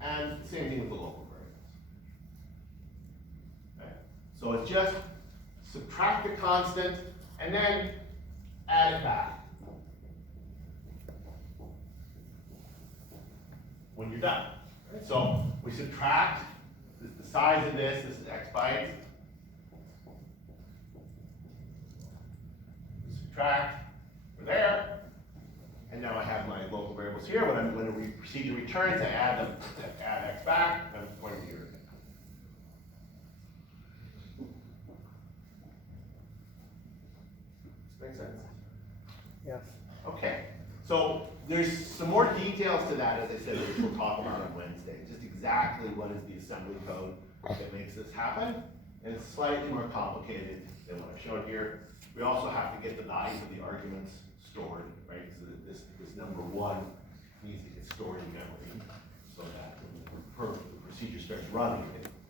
And same thing with the local variables. Okay? So it's just subtract the constant and then add it back when you're done. Right? So we subtract the size of this is x bytes. We subtract, we're there. And now I have my local variables here. When the procedure returns, I add them, add x back, and I'm going to here again. Does this make sense? Yes. Okay. So there's some more details to that, as I said, which we'll talk about on Wednesday. Just exactly what is the assembly code that makes this happen. And it's slightly more complicated than what I've shown here. We also have to get the values of the arguments stored, right? So that this number 1 needs to get stored in memory so that when the procedure starts running,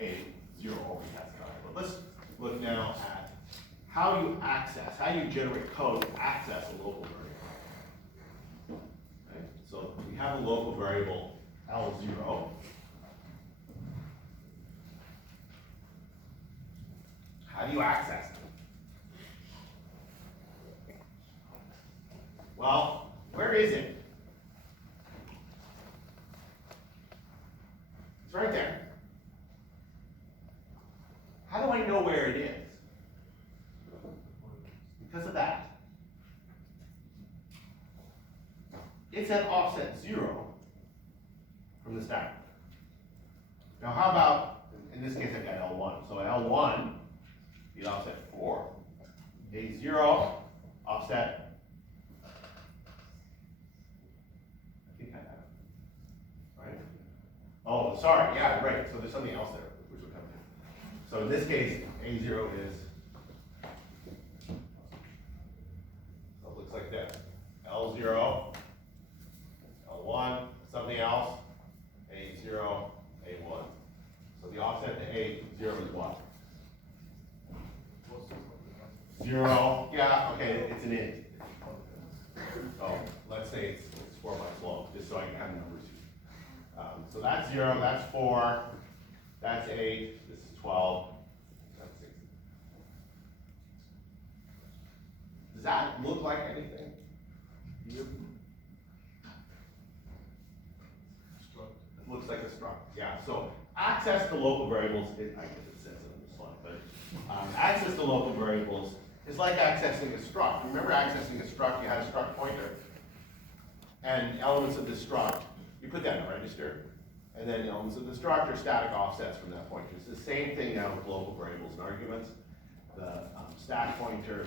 A0 already has the value. But let's look now at how you generate code to access a local variable. Right? So we have a local variable L0. How do you access it? Well, where is it? It's right there. How do I know where it is? Because of that. It's at offset 0 from the stack. Now how about, in this case I've got L1. So L1, the offset 4. A0, offset, I think I have it, right? Oh, sorry, yeah, right, so there's something else there, which will come in. So in this case, A0 is, so it looks like this. L0, L1, something else, A0, A1. So the offset to A0 is what? 0, yeah, okay, it's an int. So let's say it's 4 bytes long, just so I can have numbers. So that's 0, that's 4, that's 8, this is 12, that's 16. Does that look like anything? Yep. It looks like a struct, yeah. So access to local variables, I guess it says it on the slide, but access to local variables is like accessing a struct. Remember accessing a struct, you had a struct pointer, and elements of the struct, you put that in a register, and then elements of the struct are static offsets from that pointer. It's the same thing now with local variables and arguments. The stack pointer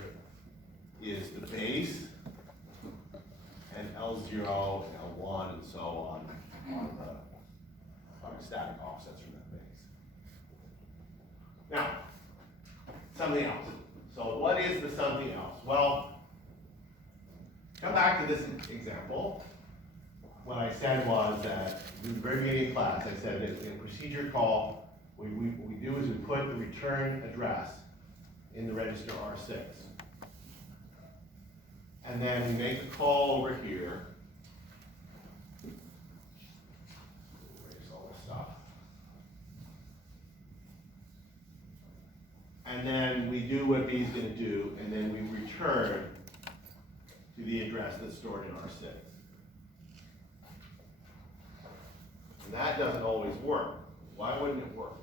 is the base, and L0 and L1 and so on are static offsets from that base. Now, something else. So what is the something else? Well, come back to this example. What I said was that in the very beginning of class, I said that in a procedure call, what we do is we put the return address in the register R6. And then we make a call over here. Erase all this stuff. And then we do what B is going to do, and then we return to the address that's stored in R6. And that doesn't always work. Why wouldn't it work?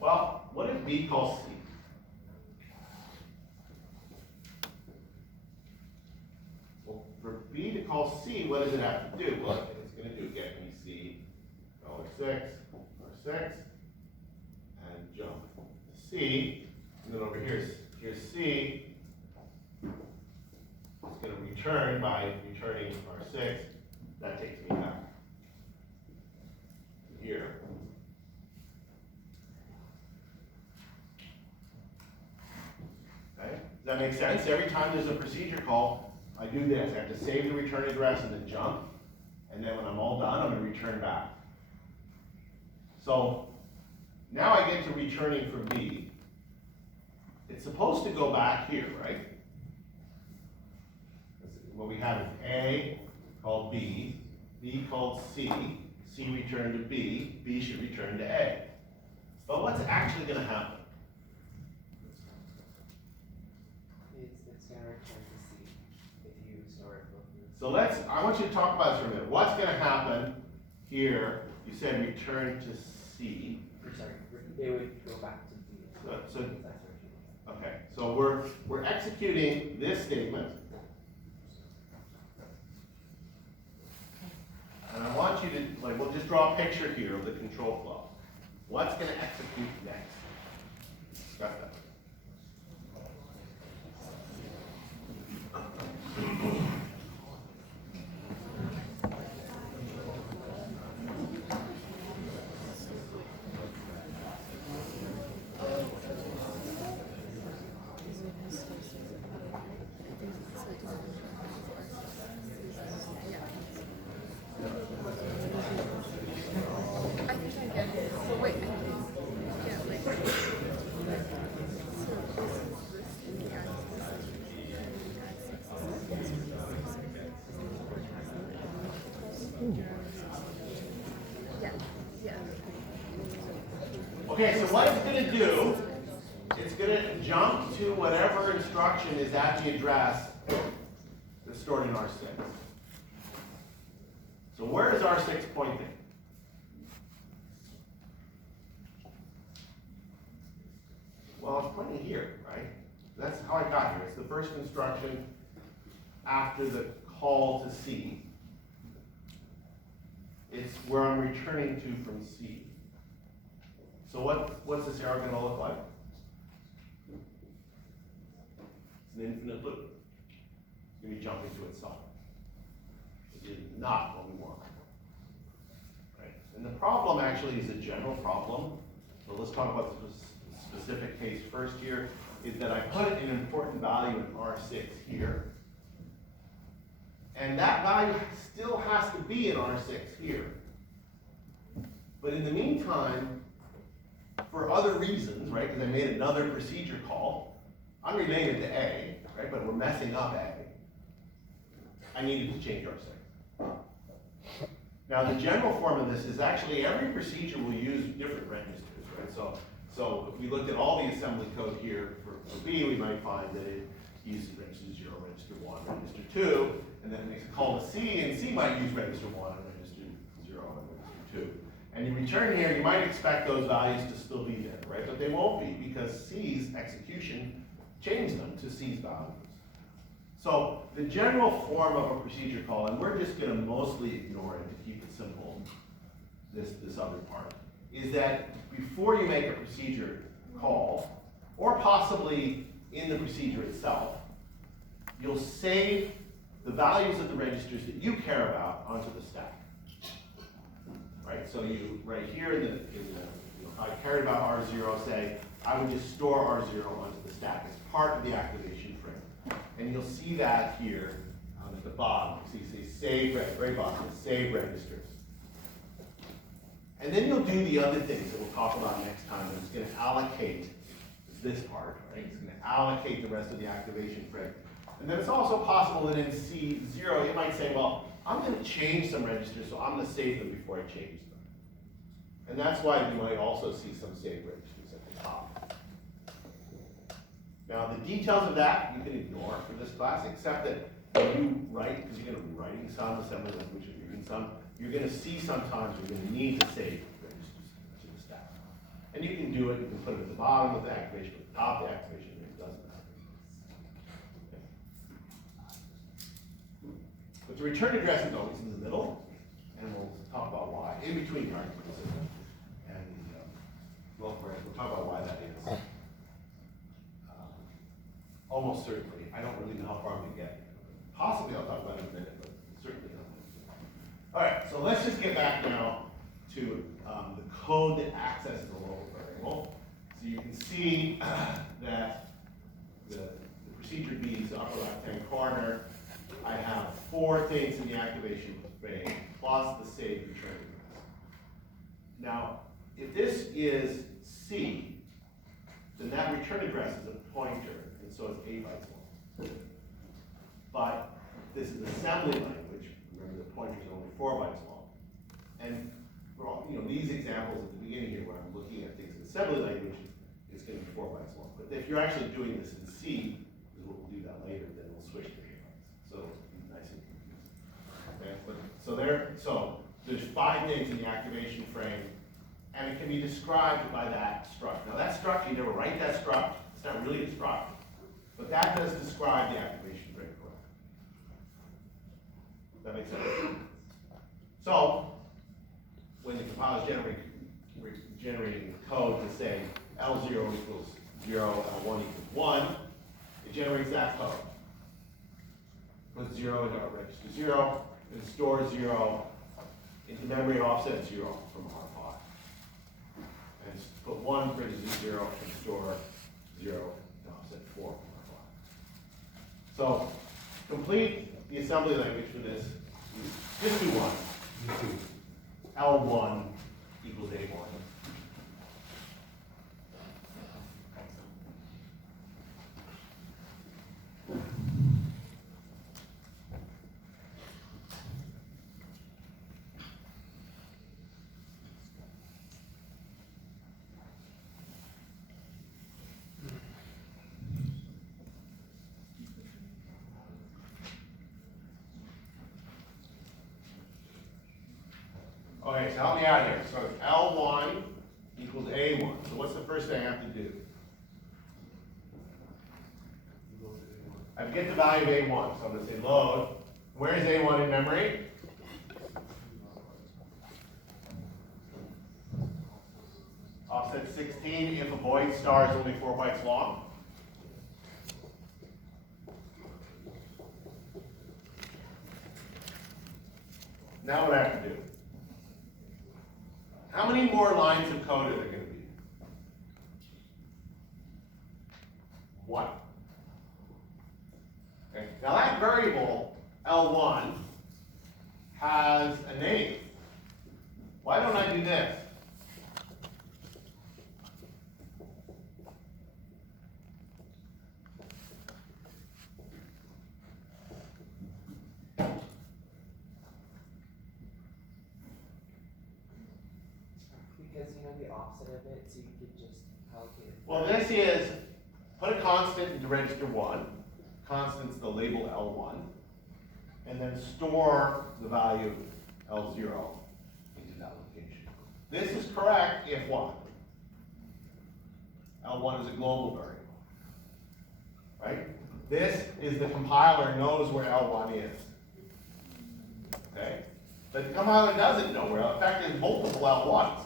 Well, what if B calls C? Well, for B to call C, what does it have to do? Well, it's going to do get me C, $6, R6, and jump to C, and then over here's C. It's going to return by returning R6. That takes me back to here. Okay? Does that make sense? Every time there's a procedure call, I do this. I have to save the return address and then jump. And then when I'm all done, I'm going to return back. So now I get to returning from B. It's supposed to go back here, right? what we have is A called B, B called C, C returned to B, B should return to A. But what's actually going to happen? It's going to return to C if you store it locally. So I want you to talk about this for a minute. What's going to happen here? You said return to C. Sorry, it would go back to B. Okay, so we're executing this statement. And I want you to, we'll just draw a picture here of the control flow. What's going to execute next? Discuss that. Okay, so what it's going to do, it's going to jump to whatever instruction is at the address that's stored in R6. So where is R6 pointing? Well, it's pointing here, right? That's how I got here. It's the first instruction after the call to C. It's where I'm returning to from C. So what's this arrow going to look like? It's an infinite loop. It's going to be jumping to itself, which is not what we want. Right? And the problem actually is a general problem. So let's talk about the specific case first here, is that I put an important value in R6 here. And that value still has to be in R6 here. But in the meantime, for other reasons, right, because I made another procedure call, unrelated to A, right, but we're messing up A, I needed to change R6. Now, the general form of this is actually every procedure will use different registers, right? So if we looked at all the assembly code here for B, we might find that it uses register 0, register 1, register 2, and then it makes a call to C, and C might use register 1 and register 0 and register 2. And you return here, you might expect those values to still be there, right? But they won't be because C's execution changed them to C's values. So the general form of a procedure call, and we're just going to mostly ignore it to keep it simple, this other part, is that before you make a procedure call, or possibly in the procedure itself, you'll save the values of the registers that you care about onto the stack. Right, so you, right here in the if I cared about R0, say, I would just store R0 onto the stack as part of the activation frame. And you'll see that here at the bottom. You see save, very bottom, save registers. And then you'll do the other things that we'll talk about next time. And it's going to allocate this part, right? It's going to allocate the rest of the activation frame. And then it's also possible that in C0, you might say, well, I'm going to change some registers, so I'm going to save them before I change them. And that's why you might also see some save registers at the top. Now, the details of that you can ignore for this class, except that when you write, because you're going to be writing some assembly language and reading some, you're going to see sometimes you're going to need to save registers to the stack. And you can do it, you can put it at the bottom of the activation, at the top of the activation, it doesn't matter. But the return address is always in the middle, and we'll talk about why, in between the arguments. And we'll talk about why that is. Almost certainly. I don't really know how far we get. Possibly I'll talk about it in a minute, but certainly not. All right, so let's just get back now to the code that accesses a local variable. So you can see that the procedure B is the upper left-hand corner. I have 4 things in the activation frame, plus the save return address. Now, if this is C, then that return address is a pointer, and so it's 8 bytes long. But this is assembly language, remember the pointer is only 4 bytes long. And for all, these examples at the beginning here, where I'm looking at things in assembly language, it's gonna be 4 bytes long. But if you're actually doing this in C, because we'll do that later, then we'll switch to 8 bytes. So it'll be nice and confusing. Okay, so there's 5 things in the activation frame, and it can be described by that struct. Now that struct, you never write that struct, it's not really a struct, but that does describe the activation frame correctly. That makes sense? So, when the compiler is generating code to say L0 equals 0, L1 equals 1, it generates that code. Puts 0 into our register 0, and stores 0 into memory offset 0 from R5. And put 1 for register 0 and store 0 to offset 4 from R5. So, complete the assembly language for this. Just do one. L1 equals A1. Okay, so help me out here. So L1 equals A1. So what's the first thing I have to do? I have to get the value of A1. So I'm going to say load. Where is A1 in memory? Offset 16 if a void star is only 4 bytes long. Now what I have to do? How many more lines of code are there going to be? 1. Okay. Now that variable, L1, has a name. Why don't I do this? Because you know the offset of it, so you could just allocate it. Well, this is, put a constant into register 1. Constant's the label L1. And then store the value L0 into that location. This is correct if what? L1 is a global variable. Right? This is the compiler knows where L1 is. Okay? But the compiler doesn't know where. In fact, there's multiple L1s,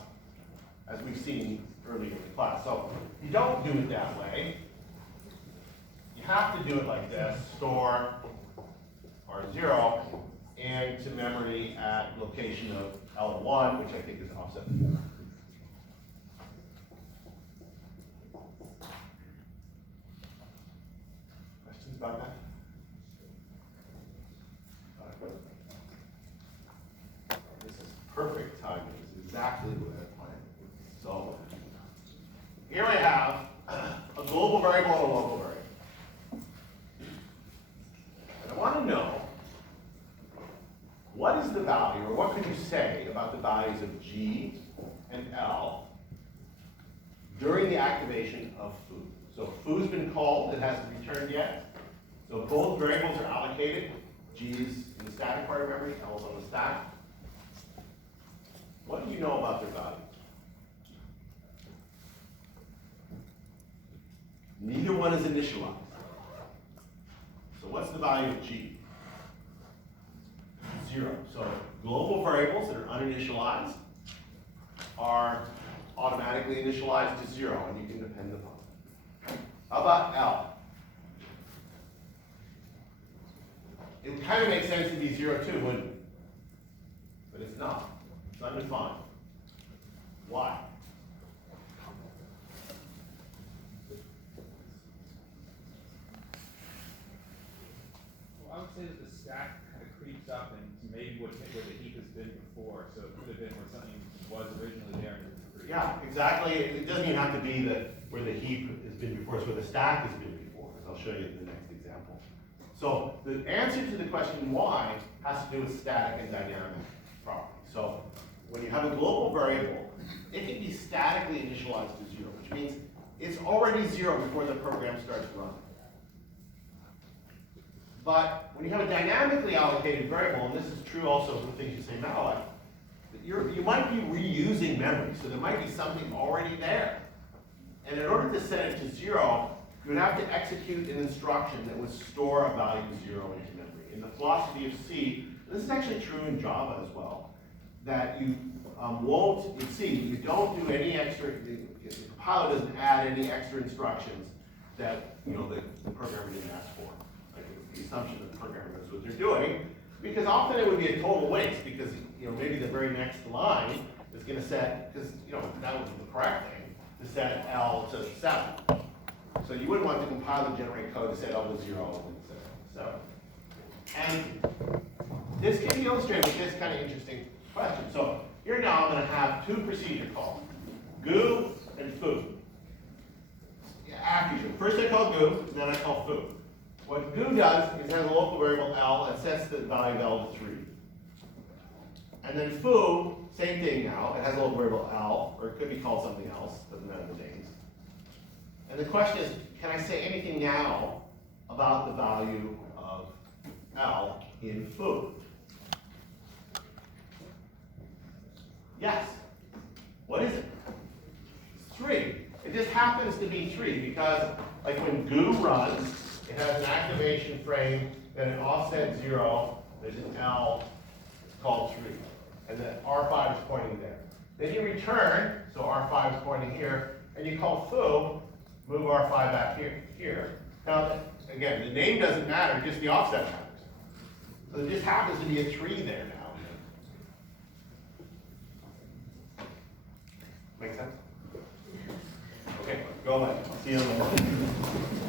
as we've seen earlier in the class. So you don't do it that way. You have to do it like this: store R0 and to memory at location of L1, which I think is offset 4. Questions about that? This is perfect timing. This is exactly what I planned. So here I have a global variable and a local variable. And I want to know, what is the value, or what can you say about the values of G and L during the activation of foo? So foo's been called, it hasn't returned yet. So both variables are allocated. G is in the static part of memory, L is on the stack. What do you know about their values? Neither one is initialized. So what's the value of G? 0. So global variables that are uninitialized are automatically initialized to 0, and you can depend upon them. How about L? It would kind of make sense to be 0 too, wouldn't it? But it's not. It's undefined. Why? Well, I would say that the stack kind of creeps up and maybe where the heap has been before, so it could have been where something was originally there and it's creeped. Yeah, exactly. It doesn't even have to be where the heap has been before, it's where the stack has been before, as I'll show you in the next example. So the answer to the question why has to do with static and dynamic properties. So when you have a global variable, it can be statically initialized to 0, which means it's already 0 before the program starts running. But when you have a dynamically allocated variable, and this is true also for things you say malloc, you might be reusing memory, so there might be something already there. And in order to set it to 0, you would have to execute an instruction that would store a value 0 into memory. In the philosophy of C, this is actually true in Java as well, that you won't, in C, you don't do any extra, the compiler doesn't add any extra instructions that the programmer didn't ask for. Like the assumption that the programmer knows what they're doing, because often it would be a total waste, because maybe the very next line is going to set, because that was the correct thing, to set L to 7. So you wouldn't want the compiler to generate code to set L to 0 and 7. And this can be illustrated with this kind of interesting question. So here now I'm going to have two procedure calls, goo and foo. After you. First I call goo, and then I call foo. What goo does is has a local variable L and sets the value of L to 3. And then foo, same thing now. It has a local variable L, or it could be called something else, doesn't matter the names. And the question is, can I say anything now about the value of L in foo? Yes. What is it? It's 3. It just happens to be 3 because, like when goo runs, it has an activation frame, then an offset 0, there's an L, it's called 3. And then R5 is pointing there. Then you return, so R5 is pointing here, and you call foo, move R5 back here. Now, again, the name doesn't matter, just the offset matters. So there just happens to be a 3 there now. Make sense? Okay, go ahead. I'll see you in a moment.